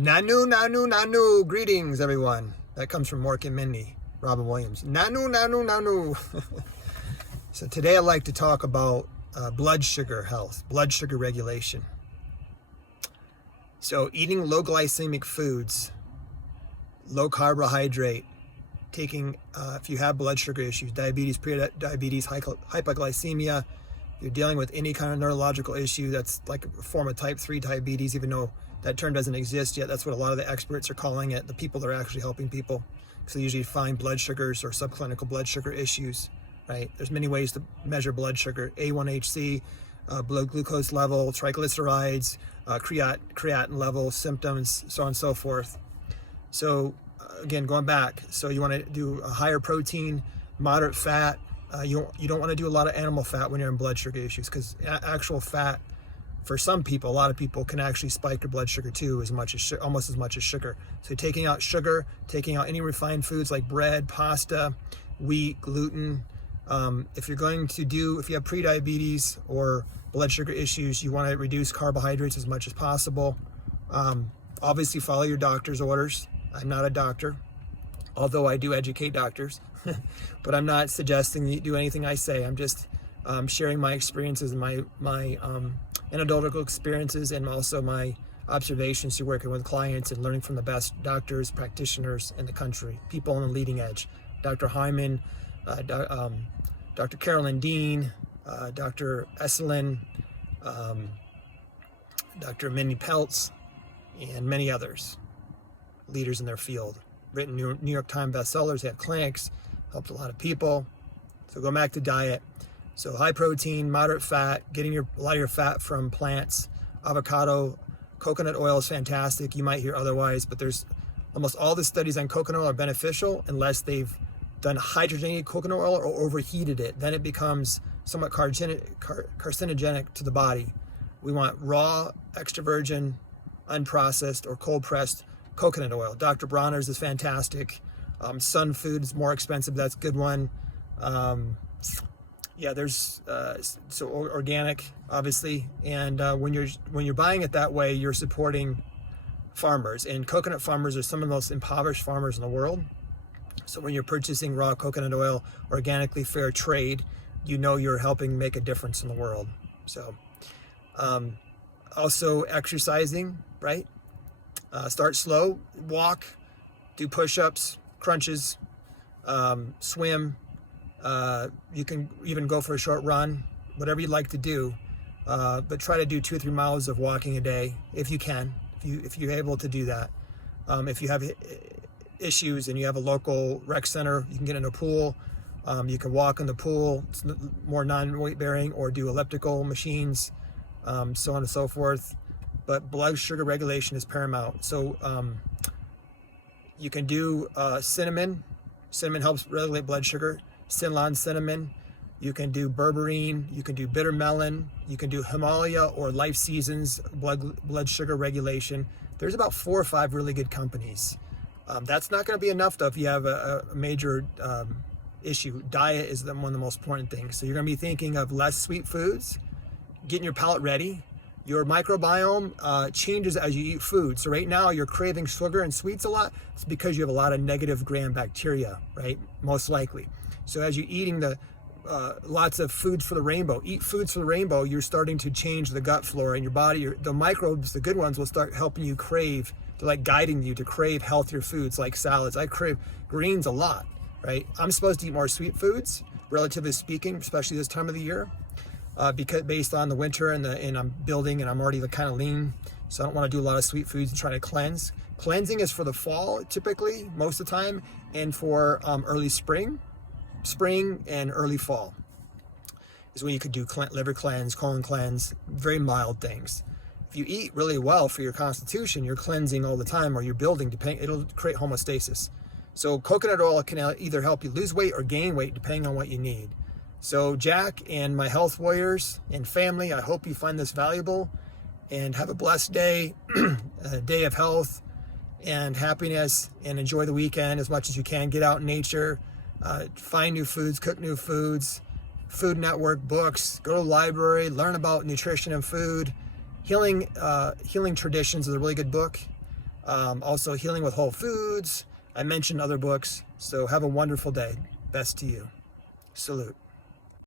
Nanu, nanu, nanu. Greetings, everyone. That comes from Mork and Mindy, Robin Williams. Nanu, nanu, nanu. So today I'd like to talk about blood sugar health, blood sugar regulation. So eating low glycemic foods, low carbohydrate, taking, if you have blood sugar issues, diabetes, pre-diabetes, hypoglycemia, you're dealing with any kind of neurological issue that's like a form of type 3 diabetes, even though that term doesn't exist yet. That's what a lot of the experts are calling it, the people that are actually helping people. So they usually find blood sugars or subclinical blood sugar issues, right? There's many ways to measure blood sugar: A1HC, blood glucose level, triglycerides, creatinine level, symptoms, so on and so forth. So again, going back, so you want to do a higher protein, moderate fat. You don't want to do a lot of animal fat when you're in blood sugar issues, because actual fat, for some people, a lot of people, can actually spike your blood sugar too, almost as much as sugar. So taking out sugar, taking out any refined foods like bread, pasta, wheat, gluten. If you have pre-diabetes or blood sugar issues, you want to reduce carbohydrates as much as possible. Obviously follow your doctor's orders. I'm not a doctor, although I do educate doctors, but I'm not suggesting you do anything I say. I'm just sharing my experiences and my anecdotal experiences, and also my observations through working with clients and learning from the best doctors, practitioners in the country, people on the leading edge. Dr. Hyman, Dr. Carolyn Dean, Dr. Esselin, Dr. Mindy Peltz, and many others, leaders in their field. Written New York Times bestsellers, had clinics, helped a lot of people. So go back to diet. So high protein, moderate fat, getting a lot of your fat from plants. Avocado, coconut oil is fantastic. You might hear otherwise, but there's almost all the studies on coconut oil are beneficial unless they've done hydrogenated coconut oil or overheated it. Then it becomes somewhat carcinogenic to the body. We want raw, extra virgin, unprocessed, or cold pressed coconut oil. Dr. Bronner's is fantastic. Sun Food is more expensive. That's a good one. Yeah, there's so organic, obviously, and when you're buying it that way, you're supporting farmers, and coconut farmers are some of the most impoverished farmers in the world. So when you're purchasing raw coconut oil, organically fair trade, you know you're helping make a difference in the world. So also exercising, right? Start slow, walk, do push-ups, crunches, swim. You can even go for a short run, whatever you'd like to do, but try to do 2 or 3 miles of walking a day if you can, if you're able to do that. If you have issues and you have a local rec center, you can get in a pool. You can walk in the pool. It's more non-weight bearing, or do elliptical machines, so on and so forth. But blood sugar regulation is paramount. So you can do cinnamon. Cinnamon helps regulate blood sugar. Ceylon cinnamon. You can do berberine. You can do bitter melon. You can do Himalaya or Life Seasons blood sugar regulation. There's about 4 or 5 really good companies. That's not going to be enough though if you have a major issue. Diet is one of the most important things. So you're going to be thinking of less sweet foods, getting your palate ready. Your microbiome changes as you eat food. So right now you're craving sugar and sweets a lot. It's because you have a lot of negative gram bacteria, right? Most likely. So as you're eating lots of foods for the rainbow, eat foods for the rainbow, you're starting to change the gut flora in your body. The microbes, the good ones, will start helping you crave. They're like guiding you to crave healthier foods like salads. I crave greens a lot, right? I'm supposed to eat more sweet foods, relatively speaking, especially this time of the year. Because based on the winter and I'm building and I'm already kind of lean, so I don't want to do a lot of sweet foods and try to cleanse. Cleansing is for the fall, typically, most of the time, and for early spring and early fall is when you could do liver cleanse, colon cleanse, very mild things. If you eat really well for your constitution, you're cleansing all the time, or you're building, it'll create homeostasis. So coconut oil can either help you lose weight or gain weight depending on what you need. So Jack and my health warriors and family, I hope you find this valuable, and have a blessed day, a day of health and happiness, and enjoy the weekend as much as you can. Get out in nature, find new foods, cook new foods, Food Network books, go to the library, learn about nutrition and food. Healing Traditions is a really good book. Also Healing with Whole Foods. I mentioned other books. So have a wonderful day. Best to you. Salute.